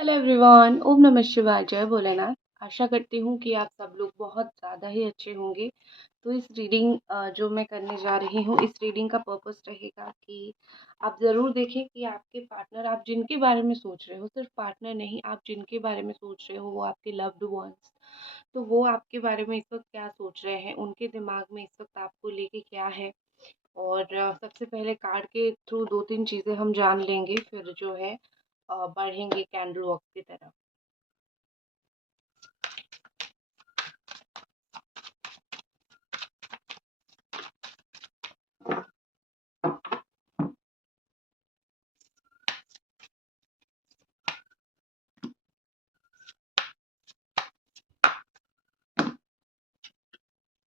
Hello everyone, ओम नमः शिवाय, जय भोलेनाथ। आशा करती हूँ कि आप सब लोग बहुत ज़्यादा ही अच्छे होंगे। तो इस रीडिंग जो मैं करने जा रही हूँ, इस रीडिंग का पर्पस रहेगा कि आप ज़रूर देखें कि आपके पार्टनर, आप जिनके बारे में सोच रहे हो, सिर्फ पार्टनर नहीं, आप जिनके बारे में सोच रहे हो वो आपके लव्ड वंस। तो वो आपके बारे में इस वक्त क्या सोच रहे हैं, उनके दिमाग में इस वक्त आपको लेके क्या है। और सबसे पहले कार्ड के थ्रू दो तीन चीज़ें हम जान लेंगे, फिर जो है बढ़ेंगे कैंडल वॉक की तरफ।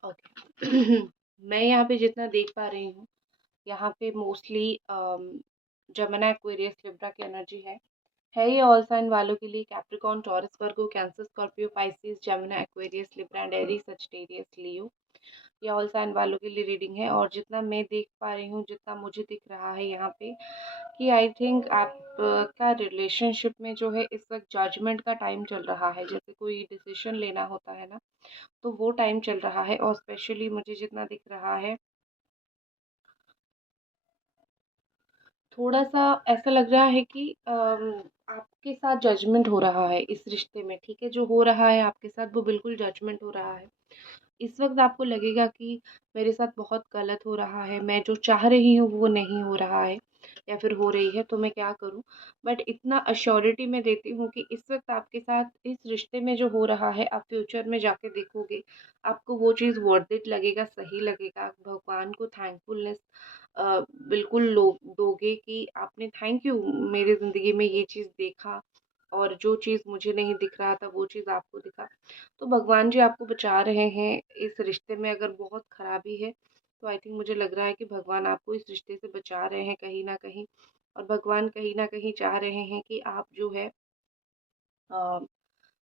ओके। मैं यहाँ पे जितना देख पा रही हूँ, यहाँ पे मोस्टली जमुना एक्वेरियस लिब्रा की एनर्जी है ये ऑल साइन वालों के लिए। Capricorn, Taurus, Virgo, Cancer, Scorpio, Pisces, Gemini Aquarius Libra and Aries, Sagittarius, Leo, ये ऑल साइन वालों के लिए रीडिंग है। और जितना मैं देख पा रही हूँ, जितना मुझे दिख रहा है यहाँ पे, कि आई थिंक आप का रिलेशनशिप में जो है इस वक्त जजमेंट का टाइम चल रहा है। जैसे कोई डिसीजन लेना होता है ना, तो वो टाइम चल रहा है। और स्पेशली मुझे जितना दिख रहा है, थोड़ा सा ऐसा लग रहा है कि आपके साथ जजमेंट हो रहा है इस रिश्ते में। ठीक है, जो हो रहा है आपके साथ वो बिल्कुल जजमेंट हो रहा है। इस वक्त आपको लगेगा कि मेरे साथ बहुत गलत हो रहा है, मैं जो चाह रही हूँ वो नहीं हो रहा है, या फिर हो रही है, तो मैं क्या करूँ। बट इतना अश्योरिटी मैं देती हूँ कि इस वक्त आपके साथ इस रिश्ते में जो हो रहा है, आप फ्यूचर में जाके देखोगे, आपको वो चीज़ वर्थ इट लगेगा, सही लगेगा। भगवान को थैंकफुलनेस बिल्कुल दोगे कि आपने, थैंक यू, मेरी ज़िंदगी में ये चीज़ देखा, और जो चीज़ मुझे नहीं दिख रहा था वो चीज़ आपको दिखा। तो भगवान जी आपको बचा रहे हैं। इस रिश्ते में अगर बहुत खराबी है, तो आई थिंक मुझे लग रहा है कि भगवान आपको इस रिश्ते से बचा रहे हैं कहीं ना कहीं। और भगवान कहीं ना कहीं चाह रहे हैं कि आप जो है अ,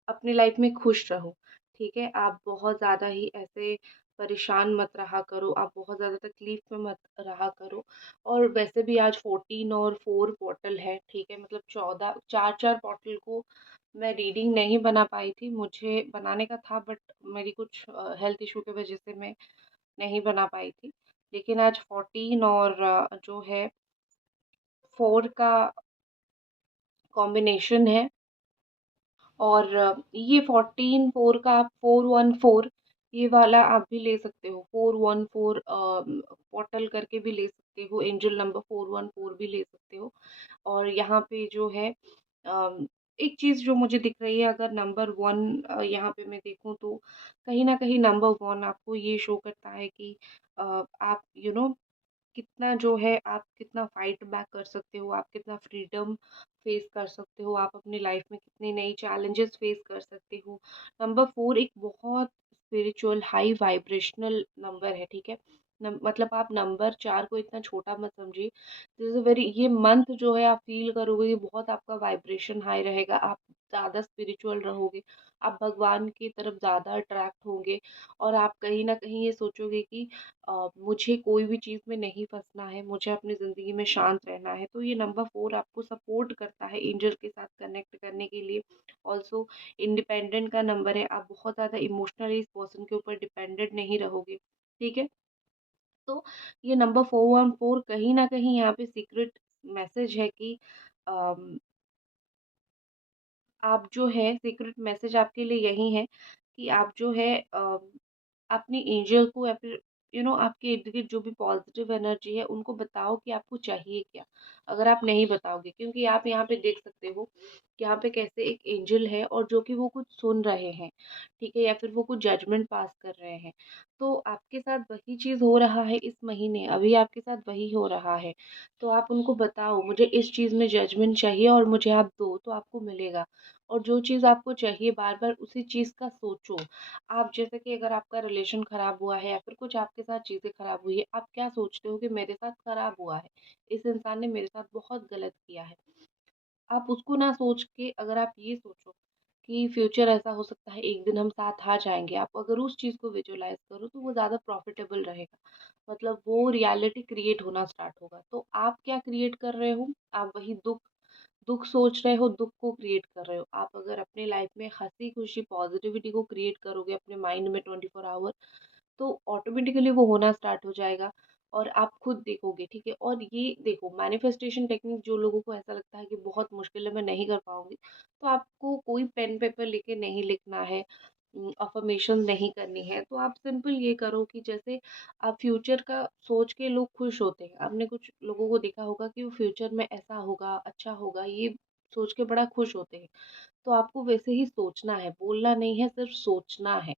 अपनी लाइफ में खुश रहो। ठीक है, आप बहुत ज़्यादा ही ऐसे परेशान मत रहा करो, आप बहुत ज़्यादा तकलीफ में मत रहा करो। और वैसे भी आज 14 और 4 पोर्टल है। ठीक है, मतलब 14, चार चार पोर्टल को मैं रीडिंग नहीं बना पाई थी, मुझे बनाने का था, बट मेरी कुछ हेल्थ इशू की वजह से मैं नहीं बना पाई थी। लेकिन आज 14 और जो है 4 का कॉम्बिनेशन है। और ये 14 4 का आप 414, ये वाला आप भी ले सकते हो। 414 पोर्टल करके भी ले सकते हो, एंजल नंबर 414 भी ले सकते हो। और यहाँ पे जो है एक चीज़ जो मुझे दिख रही है, अगर नंबर 1 यहाँ पे मैं देखूँ, तो कहीं ना कहीं नंबर 1 आपको ये शो करता है कि आप कितना जो है, आप कितना फाइट बैक कर सकते हो, आप कितना फ्रीडम फेस कर सकते हो, आप अपनी लाइफ में कितनी नई चैलेंजेस फेस कर सकते हो। नंबर 4 एक बहुत स्पिरिचुअल हाई वाइब्रेशनल नंबर है। ठीक है, मतलब आप नंबर 4 को इतना छोटा मत समझिए। दिस इज वेरी, ये मंथ जो है आप फील करोगे, ये बहुत आपका वाइब्रेशन हाई रहेगा, आप ज़्यादा स्पिरिचुअल रहोगे, आप भगवान की तरफ ज़्यादा अट्रैक्ट होंगे। और आप कहीं ना कहीं ये सोचोगे कि मुझे कोई भी चीज़ में नहीं फँसना है, मुझे अपनी ज़िंदगी में शांत रहना है। तो ये नंबर 4 आपको सपोर्ट करता है एंजल के साथ कनेक्ट करने के लिए। ऑल्सो इंडिपेंडेंट का नंबर है, आप बहुत ज़्यादा इमोशनली इस पर्सन के ऊपर डिपेंडेंट नहीं रहोगे। ठीक है, तो ये नंबर 414 कहीं न कहीं यहाँ पे सीक्रेट मैसेज है कि अम, आप जो है, सीक्रेट मैसेज आपके लिए यही है कि आप जो है अपनी एंजल को, या फिर आपके इर्द गिर्द जो भी पॉजिटिव एनर्जी है उनको बताओ कि आपको चाहिए क्या। अगर आप नहीं बताओगे, क्योंकि आप यहाँ पे देख सकते हो कि यहाँ पे कैसे एक एंजल है, और जो कि वो कुछ सुन रहे हैं। ठीक है, या फिर वो कुछ जजमेंट पास कर रहे हैं। तो आपके साथ वही चीज़ हो रहा है इस महीने, अभी आपके साथ वही हो रहा है। तो आप उनको बताओ, मुझे इस चीज़ में जजमेंट चाहिए और मुझे आप दो, तो आपको मिलेगा। और जो चीज़ आपको चाहिए, बार बार उसी चीज़ का सोचो। आप जैसे कि अगर आपका रिलेशन खराब हुआ है, या फिर कुछ आपके साथ चीज़ें खराब हुई है, आप क्या सोचते हो कि मेरे साथ खराब हुआ है, इस इंसान ने मेरे साथ बहुत गलत किया है। आप उसको ना सोच के अगर आप ये सोचो कि फ्यूचर ऐसा हो सकता है, एक दिन हम साथ आ जाएंगे, आप अगर उस चीज़ को विजुअलाइज करो, तो वो ज़्यादा प्रॉफिटेबल रहेगा। मतलब वो रियलिटी क्रिएट होना स्टार्ट होगा। तो आप क्या क्रिएट कर रहे हो, आप वही दुख, दुःख सोच रहे हो, दुःख को क्रिएट कर रहे हो। आप अगर अपने लाइफ में हँसी-खुशी पॉज़िटिविटी को क्रिएट करोगे अपने माइंड में 24 आवर, तो ऑटोमेटिकली वो होना स्टार्ट हो जाएगा और आप खुद देखोगे, ठीक है? और ये देखो, मैनिफेस्टेशन टेक्निक जो लोगों को ऐसा लगता है कि बहुत मुश्किल है, मैं नहीं कर पाऊँगी, तो आपको कोई पेन पेपर लेके नहीं लिखना है, अफ़र्मेशन नहीं करनी है। तो आप सिंपल ये करो कि जैसे आप फ्यूचर का सोच के लोग खुश होते हैं। आपने कुछ लोगों को देखा होगा कि वो फ्यूचर में ऐसा होगा, अच्छा होगा, ये सोच के बड़ा खुश होते हैं। तो आपको वैसे ही सोचना है, बोलना नहीं है, सिर्फ सोचना है,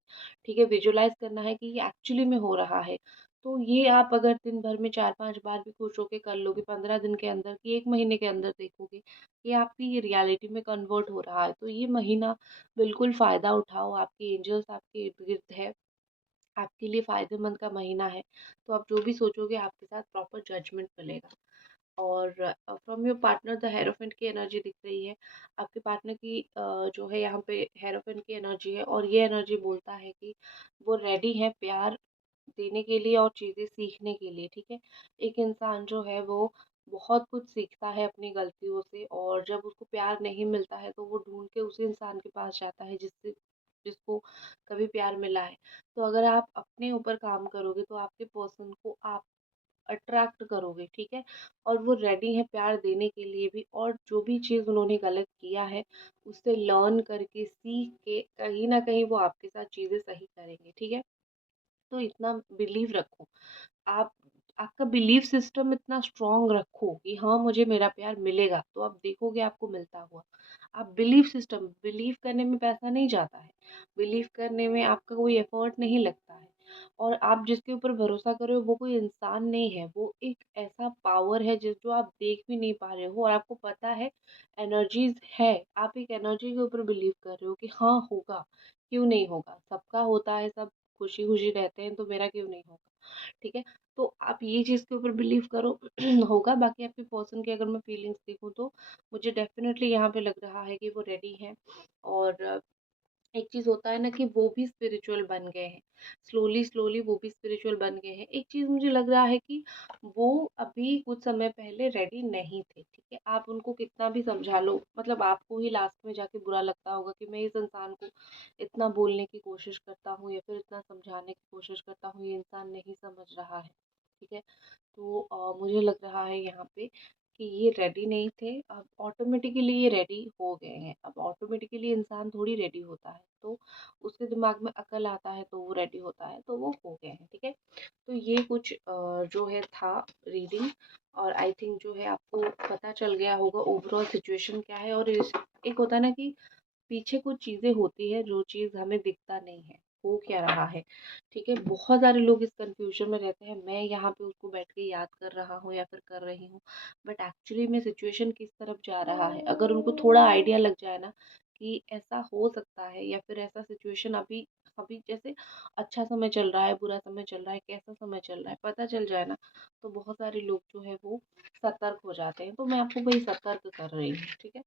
ठीक है? विजुअलाइज़ करना है कि ये एक्चुअली में हो रहा है। तो ये आप अगर दिन भर में 4-5 बार भी खुश होके कर लोगे, 15 दिन के अंदर कि 1 महीने के अंदर देखोगे, ये आपकी ये रियलिटी में कन्वर्ट हो रहा है। तो ये महीना बिल्कुल फ़ायदा उठाओ, आपके एंजल्स आपके इर्द-गिर्द है, आपके लिए फ़ायदेमंद का महीना है। तो आप जो भी सोचोगे आपके साथ प्रॉपर जजमेंट मिलेगा। और from your partner the hierophant की एनर्जी दिख रही है। आपके पार्टनर की जो है यहाँ पे हेरोफेंट की एनर्जी है और ये एनर्जी बोलता है कि वो रेडी है प्यार देने के लिए और चीज़ें सीखने के लिए, ठीक है? एक इंसान जो है वो बहुत कुछ सीखता है अपनी गलतियों से और जब उसको प्यार नहीं मिलता है तो वो ढूँढ के उसी इंसान के पास जाता है जिसको कभी प्यार मिला है। तो अगर आप अपने ऊपर काम करोगे तो आपके पर्सन को आप अट्रैक्ट करोगे, ठीक है? और वो रेडी हैं प्यार देने के लिए भी और जो भी चीज़ उन्होंने गलत किया है, उससे लर्न करके, सीख के कहीं न कहीं वो आपके साथ चीज़ें सही करेंगे, ठीक है? तो इतना बिलीव रखो। आप आपका बिलीफ सिस्टम इतना स्ट्रॉन्ग रखो कि हाँ, मुझे मेरा प्यार मिलेगा, तो आप देखोगे आपको मिलता हुआ। आप बिलीव करने में पैसा नहीं जाता है, बिलीव करने में आपका कोई एफर्ट नहीं लगता है और आप जिसके ऊपर भरोसा कर रहे हो वो कोई इंसान नहीं है, वो एक ऐसा पावर है जो आप देख भी नहीं पा रहे हो और आपको पता है एनर्जीज़ है। आप एक एनर्जी के ऊपर बिलीव कर रहे हो कि हाँ, होगा, क्यों नहीं होगा? सबका होता है, सब खुशी-खुशी रहते हैं, तो मेरा क्यों नहीं होगा? ठीक है? तो आप ये चीज़ के ऊपर बिलीव करो होगा। बाकी आपके पर्सन की अगर मैं फीलिंग्स देखूँ तो मुझे डेफ़िनेटली यहाँ पे लग रहा है कि वो रेडी हैं और एक चीज़ होता है ना कि वो भी स्पिरिचुअल बन गए हैं। स्लोली-स्लोली वो भी स्पिरिचुअल बन गए हैं। एक चीज़ मुझे लग रहा है कि वो अभी कुछ समय पहले रेडी नहीं थे, ठीक है? आप उनको कितना भी समझा लो, मतलब आपको ही लास्ट में जाके बुरा लगता होगा कि मैं इस इंसान को इतना बोलने की कोशिश करता हूँ या फिर इतना समझाने की कोशिश करता हूँ, ये इंसान नहीं समझ रहा है, ठीक है? तो मुझे लग रहा है यहाँ पे कि ये रेडी नहीं थे, अब ऑटोमेटिकली ये रेडी हो गए हैं। अब ऑटोमेटिकली इंसान थोड़ी रेडी होता है, तो उसके दिमाग में अकल आता है तो वो रेडी होता है, तो वो हो गए हैं, ठीक है? तो ये कुछ जो है था रीडिंग और आई थिंक जो है आपको पता चल गया होगा ओवरऑल सिचुएशन क्या है और एक होता है ना कि पीछे कुछ चीज़ें होती है जो चीज़ हमें दिखता नहीं है, हो क्या रहा है, ठीक है? बहुत सारे लोग इस कन्फ्यूज़न में रहते हैं, मैं यहाँ पे उसको बैठ के याद कर रहा हूँ या फिर कर रही हूँ, बट एक्चुअली में सिचुएशन किस तरफ जा रहा है, अगर उनको थोड़ा आइडिया लग जाए ना कि ऐसा हो सकता है या फिर ऐसा सिचुएशन अभी अभी जैसे अच्छा समय चल रहा है, बुरा समय चल रहा है, कैसा समय चल रहा है, पता चल जाए ना, तो बहुत सारे लोग जो है वो सतर्क हो जाते हैं, तो मैं आपको वही सतर्क कर रही हूँ, ठीक है?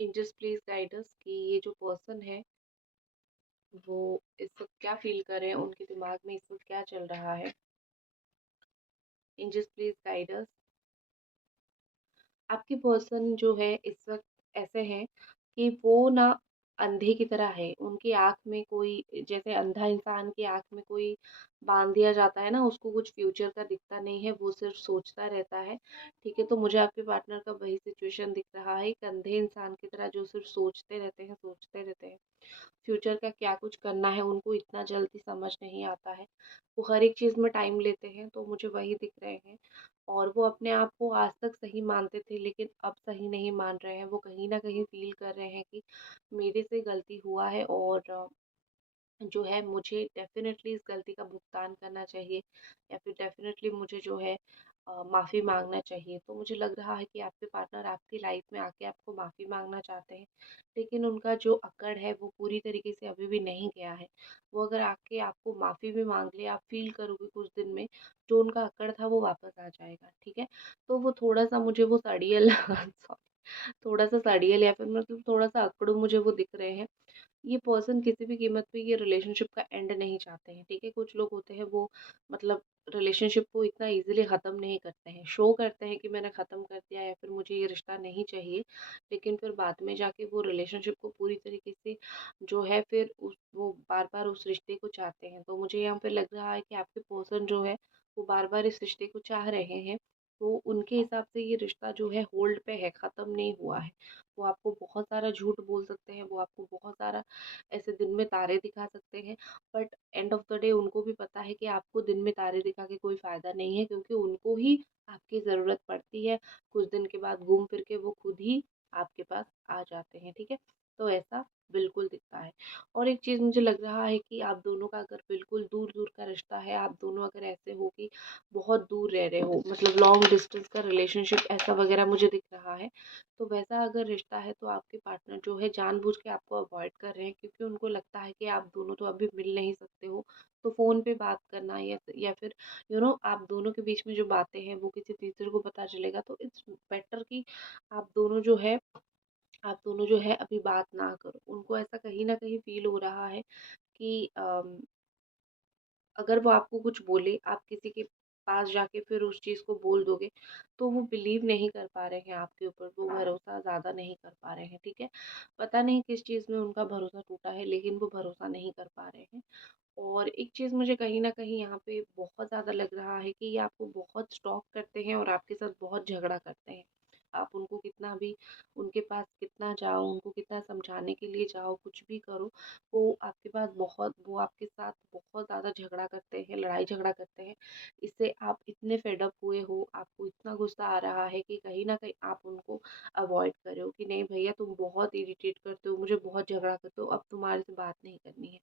एंजल्स प्लीज गाइड अस कि ये जो पर्सन है वो इस वक्त क्या फील कर रहे हैं, उनके दिमाग में इस वक्त क्या चल रहा है। Angels please guide us. आपके पर्सन जो है इस वक्त ऐसे हैं कि वो ना अंधे की तरह है, उनकी आँख में कोई जैसे अंधा इंसान की आँख में कोई बाँध दिया जाता है ना, उसको कुछ फ्यूचर का दिखता नहीं है, वो सिर्फ़ सोचता रहता है, ठीक है? तो मुझे आपके पार्टनर का वही सिचुएशन दिख रहा है, एक अंधे इंसान की तरह जो सिर्फ़ सोचते रहते हैं। फ्यूचर का क्या कुछ करना है उनको इतना जल्दी समझ नहीं आता है। वो हर एक चीज़ में टाइम लेते हैं, तो मुझे वही दिख रहे हैं और वो अपने आप को आज तक सही मानते थे लेकिन अब सही नहीं मान रहे हैं। वो कहीं न कहीं फ़ील कर रहे हैं कि मेरे से गलती हुआ है और जो है मुझे डेफ़िनेटली इस गलती का भुगतान करना चाहिए या फिर डेफ़िनेटली मुझे जो है माफ़ी माँगना चाहिए। तो मुझे लग रहा है कि आपके पार्टनर आपकी लाइफ़ में आके आपको माफ़ी माँगना चाहते हैं, लेकिन उनका जो अकड़ है वो पूरी तरीके से अभी भी नहीं गया है। वो अगर आके आपको माफ़ी भी माँग ले, आप फ़ील करोगे कुछ दिन में, जो उनका अकड़ था वो वापस आ जाएगा, ठीक है? तो वो थोड़ा-सा मुझे वो सड़ियल सॉरी थोड़ा-सा सड़ियल या फिर मतलब थोड़ा-सा अकड़ू मुझे वो दिख रहे हैं। ये पर्सन किसी भी कीमत पे ये रिलेशनशिप का एंड नहीं चाहते हैं, ठीक है? कुछ लोग होते हैं वो मतलब रिलेशनशिप को इतना ईज़िली ख़त्म नहीं करते हैं, शो करते हैं कि मैंने ख़त्म कर दिया या फिर मुझे ये रिश्ता नहीं चाहिए, लेकिन फिर बाद में जाके वो रिलेशनशिप को पूरी तरीके से जो है फिर उस वो बार-बार उस रिश्ते को चाहते हैं। तो मुझे यहाँ पे लग रहा है कि आपके पर्सन जो है, वो बार-बार इस रिश्ते को चाह रहे हैं, तो उनके हिसाब से ये रिश्ता जो है होल्ड पे है, ख़त्म नहीं हुआ है। वो आपको बहुत सारा झूठ बोल सकते हैं, वो आपको बहुत सारा ऐसे दिन में तारे दिखा सकते हैं, but end of the day उनको भी पता है कि आपको दिन में तारे दिखा के कोई फ़ायदा नहीं है, क्योंकि उनको ही आपकी ज़रूरत पड़ती है। कुछ दिन के बाद घूम फिर के वो खुद ही आपके पास आ जाते हैं, ठीक है? तो ऐसा बिल्कुल दिखता है। और एक चीज़ मुझे लग रहा है कि आप दोनों का अगर बिल्कुल दूर-दूर का रिश्ता है, आप दोनों अगर ऐसे हो कि बहुत दूर रह रहे हो, मतलब लॉन्ग डिस्टेंस का रिलेशनशिप ऐसा वगैरह मुझे दिख रहा है, तो वैसा अगर रिश्ता है तो आपके पार्टनर जो है जानबूझ के आपको अवॉइड कर रहे हैं, क्योंकि उनको लगता है कि आप दोनों तो अभी मिल नहीं सकते हो, तो फ़ोन पे बात करना या फिर आप दोनों के बीच में जो बातें हैं वो किसी तीसरे को पता चलेगा, तो इट्स बेटर कि आप दोनों जो है आप दोनों जो है अभी बात ना करो। उनको ऐसा कहीं न कहीं फ़ील हो रहा है कि अगर वो आपको कुछ बोले, आप किसी के पास जाके फिर उस चीज़ को बोल दोगे, तो वो बिलीव नहीं कर पा रहे हैं आपके ऊपर, वो भरोसा ज़्यादा नहीं कर पा रहे हैं, ठीक है? पता नहीं किस चीज़ में उनका भरोसा टूटा है, लेकिन वो भरोसा नहीं कर पा रहे हैं। और एक चीज़ मुझे कहीं न कहीं यहाँ पे बहुत ज़्यादा लग रहा है कि ये आपको बहुत स्टॉक करते हैं और आपके साथ बहुत झगड़ा करते हैं। आप उनको कितना भी उनके पास कितना जाओ, उनको कितना समझाने के लिए जाओ, कुछ भी करो, वो आपके साथ बहुत ज़्यादा झगड़ा करते हैं, लड़ाई-झगड़ा करते हैं। इससे आप इतने फेड अप हुए हो, आपको इतना गुस्सा आ रहा है कि कहीं न कहीं आप उनको अवॉइड कर रहे हो कि नहीं भैया तुम बहुत इरिटेट करते हो, मुझे बहुत झगड़ा करते हो, अब तुम्हारे से बात नहीं करनी है,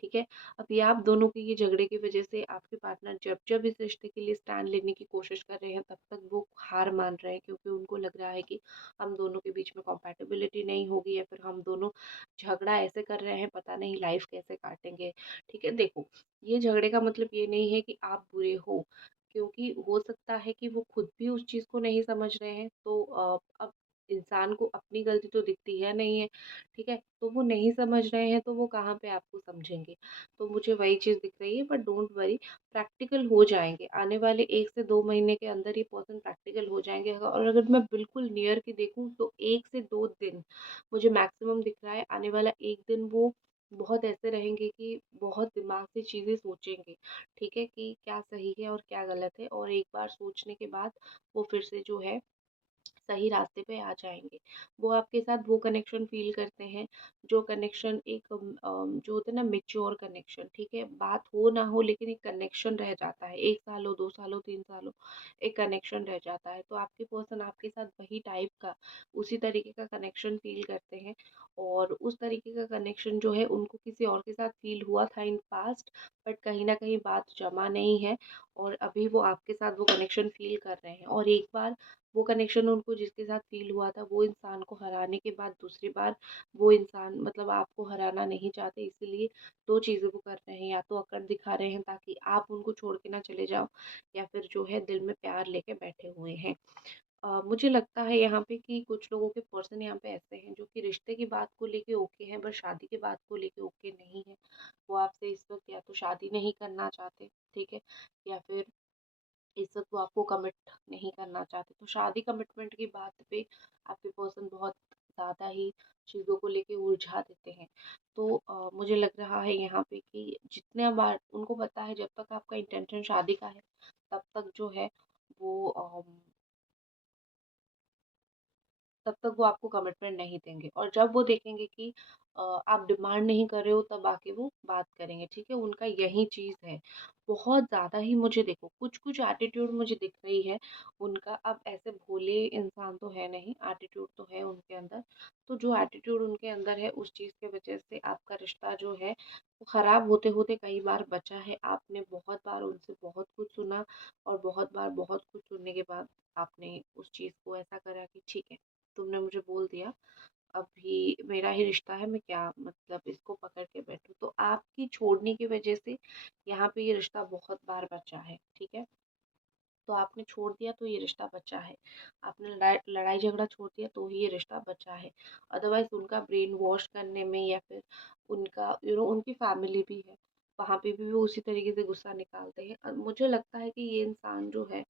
ठीक है? अब ये आप दोनों के ये झगड़े की वजह से आपके पार्टनर जब-जब इस रिश्ते के लिए स्टैंड लेने की कोशिश कर रहे हैं, तब तक वो हार मान रहे हैं, क्योंकि उनको लग रहा है कि हम दोनों के बीच में कंपैटिबिलिटी नहीं होगी या फिर हम दोनों झगड़ा ऐसे कर रहे हैं, पता नहीं लाइफ कैसे काटेंगे, ठीक है? देखो, ये झगड़े का मतलब ये नहीं है कि आप बुरे हो, क्योंकि हो सकता है कि वो खुद भी उस चीज़ को नहीं समझ रहे हैं, तो अब इंसान को अपनी गलती तो दिखती है नहीं है, ठीक है? तो वो नहीं समझ रहे हैं, तो वो कहाँ पे आपको समझेंगे? तो मुझे वही चीज़ दिख रही है, बट डोंट वरी, प्रैक्टिकल हो जाएँगे। आने वाले 1 से 2 महीने के अंदर ये पर्सन प्रैक्टिकल हो जाएँगे, और अगर मैं बिल्कुल नियर की देखूँ तो 1 से 2 दिन मुझे मैक्सिमम दिख रहा है। आने वाला 1 दिन वो बहुत ऐसे रहेंगे कि बहुत दिमाग से चीज़ें सोचेंगे, ठीक है? कि क्या सही है और क्या गलत है, और एक बार सोचने के बाद वो फिर से जो है सही रास्ते पे आ जाएँगे। वो आपके साथ वो कनेक्शन फ़ील करते हैं, जो कनेक्शन एक जो होता है ना मैच्योर कनेक्शन, ठीक है? बात हो ना हो, लेकिन एक कनेक्शन रह जाता है। 1 साल हो, 2 साल हो, 3 साल हो, एक कनेक्शन रह जाता है। तो आपके पर्सन आपके साथ वही टाइप का, उसी तरीके का कनेक्शन फ़ील करते हैं, और उस तरीके का कनेक्शन जो है उनको किसी और के साथ फ़ील हुआ था इन पास्ट, बट कहीं न कहीं बात जमा नहीं है, और अभी वो आपके साथ वो कनेक्शन फ़ील कर रहे हैं, और एक बार वो कनेक्शन उनको जिसके साथ फ़ील हुआ था, वो इंसान को हराने के बाद दूसरी बार वो इंसान मतलब आपको हराना नहीं चाहते, इसीलिए 2 चीज़ें वो कर रहे हैं, या तो अकड़ दिखा रहे हैं ताकि आप उनको छोड़ के ना चले जाओ, या फिर जो है दिल में प्यार लेके बैठे हुए हैं। मुझे लगता है यहाँ पे कि कुछ लोगों के पर्सन यहाँ पे ऐसे हैं जो कि रिश्ते की बात को लेके ओके हैं, बट शादी की बात को लेके ओके नहीं है। वो आपसे इस वक़्त या तो शादी नहीं करना चाहते, ठीक है? या फिर इस वक़्त वो आपको कमिट नहीं करना चाहते। तो शादी कमिटमेंट की बात पे आपके पर्सन बहुत ज़्यादा ही चीज़ों को लेके उलझा देते हैं। तो मुझे लग रहा है यहाँ पे कि जितने बार उनको पता है जब तक आपका इंटेंशन शादी का है, तब तक जो है वो तब तक वो आपको कमिटमेंट नहीं देंगे, और जब वो देखेंगे कि आप डिमांड नहीं कर रहे हो, तब आके वो बात करेंगे, ठीक है? उनका यही चीज़ है। बहुत ज़्यादा ही मुझे देखो कुछ-कुछ एटीट्यूड मुझे दिख रही है उनका, अब ऐसे भोले इंसान तो है नहीं, एटीट्यूड तो है उनके अंदर। तो जो एटीट्यूड उनके अंदर है उस चीज़ की वजह से आपका रिश्ता जो है वो ख़राब होते-होते कई बार बचा है। आपने बहुत बार उनसे बहुत कुछ सुना, और बहुत बार बहुत कुछ सुनने के बाद आपने उस चीज़ को ऐसा करा कि ठीक है, तुमने मुझे बोल दिया, अभी मेरा ही रिश्ता है, मैं क्या मतलब इसको पकड़ के बैठूँ। तो आपकी छोड़ने की वजह से यहाँ पे ये रिश्ता बहुत बार बचा है, ठीक है? तो आपने छोड़ दिया तो ये रिश्ता बचा है, आपने लड़ाई लड़ाई झगड़ा छोड़ दिया तो ही ये रिश्ता बचा है। अदरवाइज़ उनका ब्रेन वॉश करने में या फिर उनका उनकी फैमिली भी है, वहाँ पे भी वो उसी तरीके से गुस्सा निकालते हैं। मुझे लगता है कि ये इंसान जो है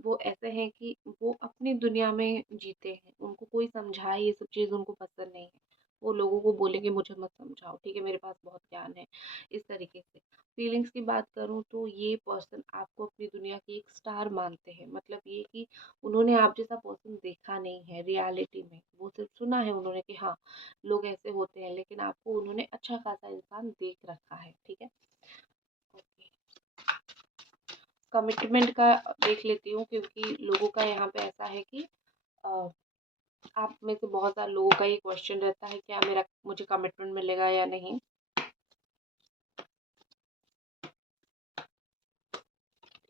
वो ऐसे हैं कि वो अपनी दुनिया में जीते हैं, उनको कोई समझाए ये सब चीज़ उनको पसंद नहीं है। वो लोगों को बोलेंगे मुझे मत समझाओ, ठीक है मेरे पास बहुत ज्ञान है, इस तरीके से। फीलिंग्स की बात करूँ तो ये पर्सन आपको अपनी दुनिया की एक स्टार मानते हैं, मतलब ये कि उन्होंने आप जैसा पर्सन देखा नहीं है रियलिटी में, वो सिर्फ सुना है उन्होंने कि हाँ लोग ऐसे होते हैं, लेकिन आपको उन्होंने अच्छा खासा इंसान देख रखा है, ठीक है। ओके, कमिटमेंट का देख लेती हूँ, क्योंकि लोगों का यहाँ पे ऐसा है कि अ, आप में से बहुत सारे लोगों का ये क्वेश्चन रहता है क्या मेरा मुझे कमिटमेंट मिलेगा या नहीं।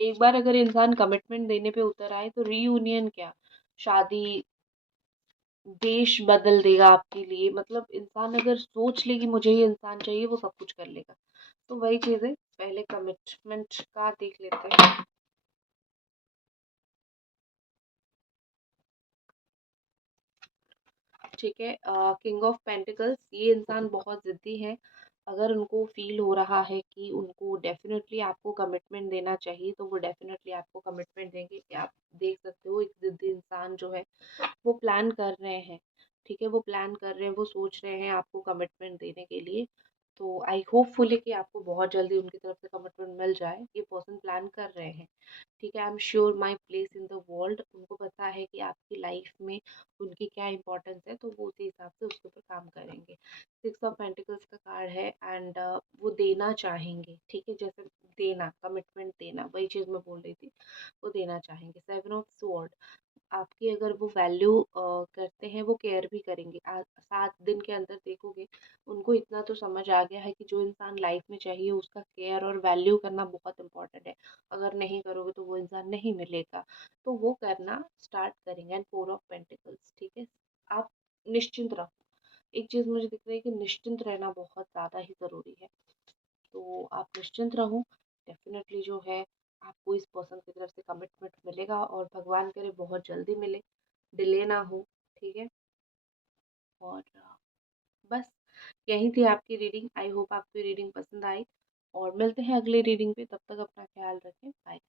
एक बार अगर इंसान कमिटमेंट देने पे उतर आए तो रीयूनियन क्या, शादी, देश बदल देगा आपके लिए। मतलब इंसान अगर सोच ले कि मुझे ये इंसान चाहिए वो सब कुछ कर लेगा। तो वही चीज़ है, पहले कमिटमेंट का देख लेते हैं। ठीक है, किंग ऑफ पेंटिकल्स, ये इंसान बहुत ज़िद्दी है। अगर उनको फील हो रहा है कि उनको डेफिनेटली आपको कमिटमेंट देना चाहिए तो वो डेफिनेटली आपको कमिटमेंट देंगे। कि आप देख सकते हो एक ज़िद्दी इंसान जो है वो प्लान कर रहे हैं, ठीक है, वो प्लान कर रहे हैं, वो सोच रहे हैं आपको कमिटमेंट देने के लिए। तो आई होपफुली कि आपको बहुत जल्दी उनकी तरफ से कमिटमेंट मिल जाए, ये पर्सन प्लान कर रहे हैं, ठीक है। I am sure my place in the world, उनको पता है कि आपकी लाइफ में उनकी क्या इंपॉर्टेंस है, तो वो उसी हिसाब से उसके ऊपर काम करेंगे। सिक्स ऑफ पेंटिकल्स का कार्ड है एंड वो देना चाहेंगे, ठीक है, जैसे देना, कमिटमेंट देना, वही चीज़ मैं बोल रही थी, वो देना चाहेंगे। सेवन ऑफ स्वॉर्ड, आपकी अगर वो वैल्यू करते हैं, वो केयर भी करेंगे। 7 दिन के अंदर देखोगे उनको इतना तो समझ आ गया है कि जो इंसान लाइफ में चाहिए उसका केयर और वैल्यू करना बहुत इंपॉर्टेंट है। अगर नहीं करोगे तो वो इंसान नहीं मिलेगा, तो वो करना स्टार्ट करेंगे। एंड फोर ऑफ पेंटिकल्स, ठीक है, आप निश्चिंत रहो। एक चीज़ मुझे दिख रही है कि निश्चिंत रहना बहुत ज़्यादा ही ज़रूरी है, तो आप निश्चिंत रहो। डेफिनेटली जो है आपको इस पर्सन की तरफ से कमिटमेंट मिलेगा और भगवान करे बहुत जल्दी मिले, डिले ना हो, ठीक है। और बस यही थी आपकी रीडिंग। आई होप आपको रीडिंग पसंद आई और मिलते हैं अगली रीडिंग पे। तब तक अपना ख्याल रखें। बाय।